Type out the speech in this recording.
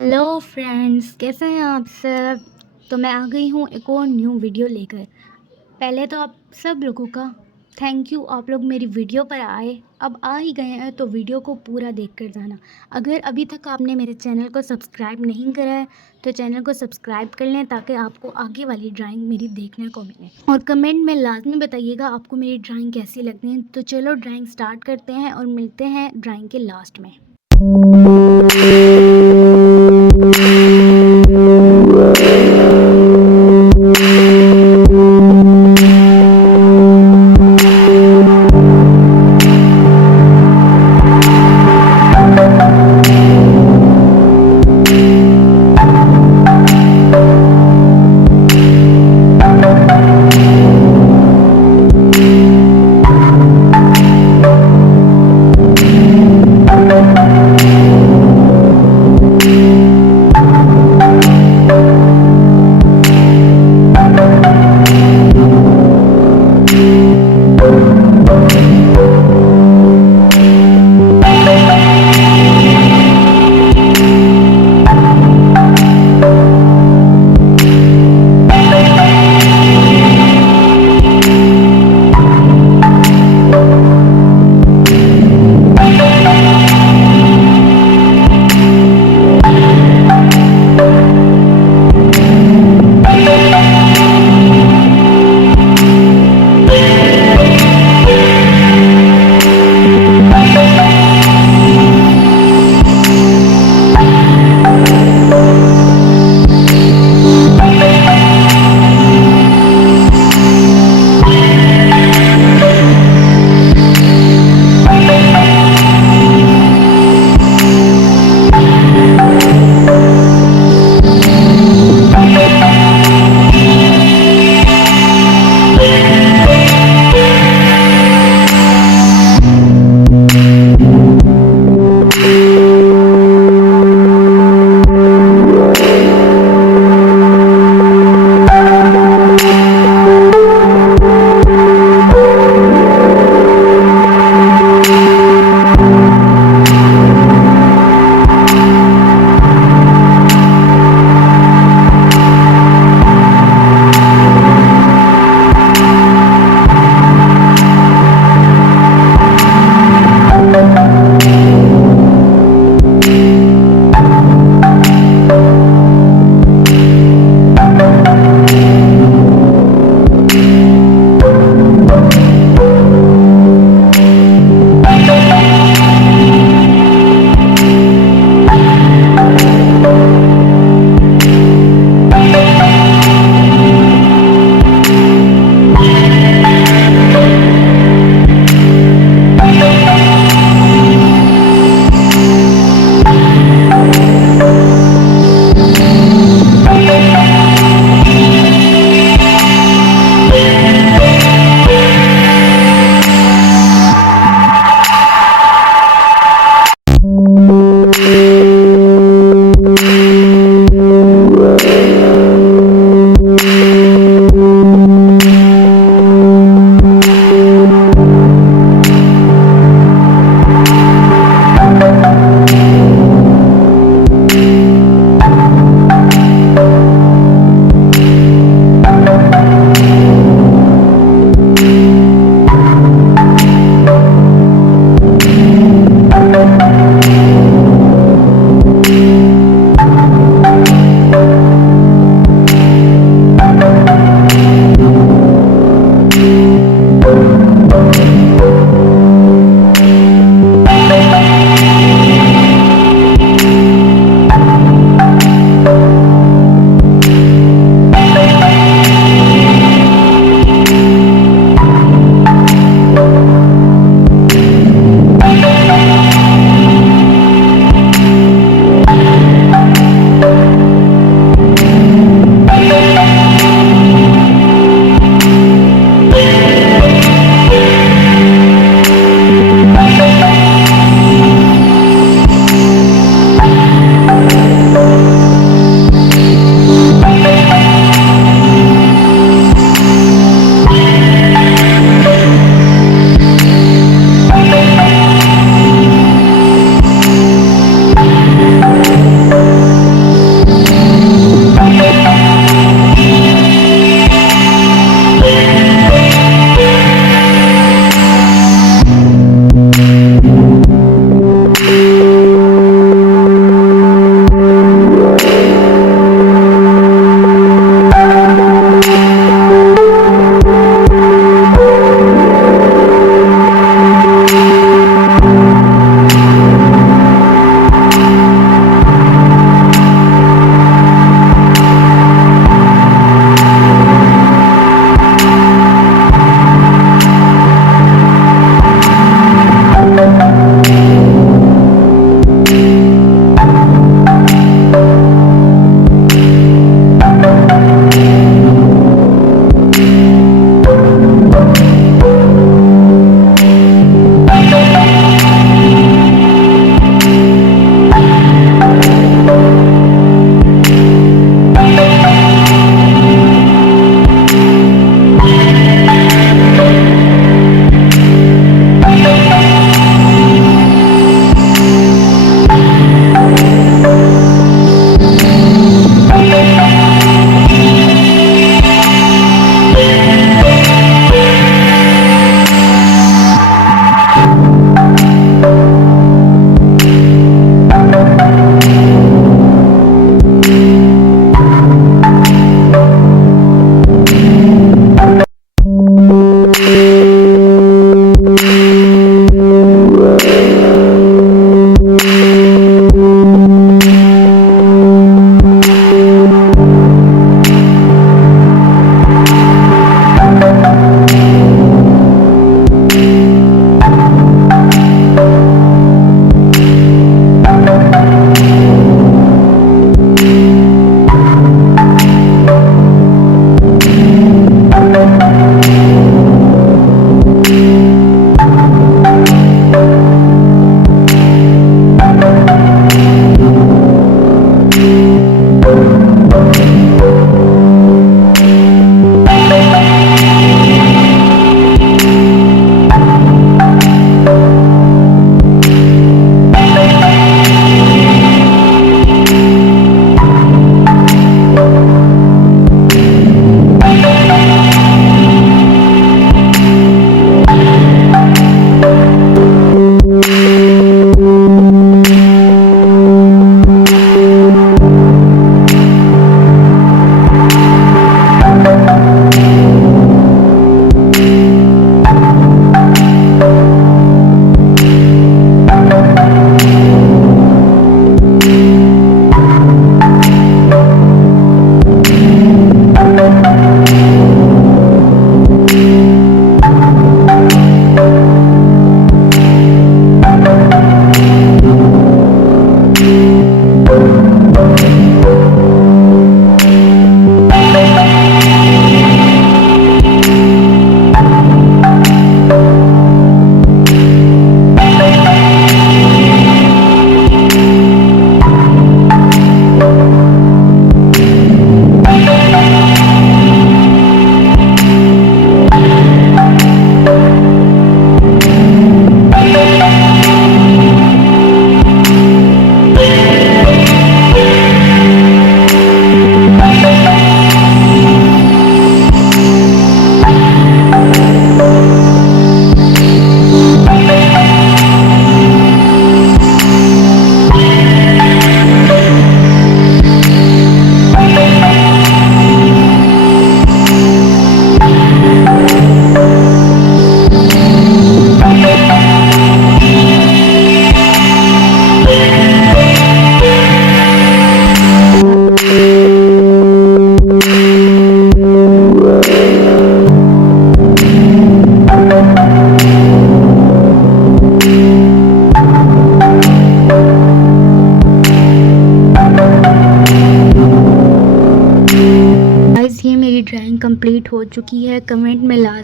Hello friends, कैसे हैं आप सब। तो मैं आ गई हूँ एक और न्यू वीडियो लेकर। पहले तो आप सब लोगों का थैंक यू, आप लोग मेरी वीडियो पर आए। अब आ ही गए हैं तो वीडियो को पूरा देख कर जाना। अगर अभी तक आपने मेरे चैनल को सब्सक्राइब नहीं करा है तो चैनल को सब्सक्राइब कर लें ताकि आपको आगे वाली ड्राइंग मेरी देखने को मिले। और कमेंट में लाजमी बताइएगा आपको मेरी ड्राइंग कैसी लगती है। तो चलो ड्राइंग स्टार्ट करते हैं और मिलते हैं ड्राइंग के लास्ट में। कंप्लीट हो चुकी है, कमेंट में लाजमी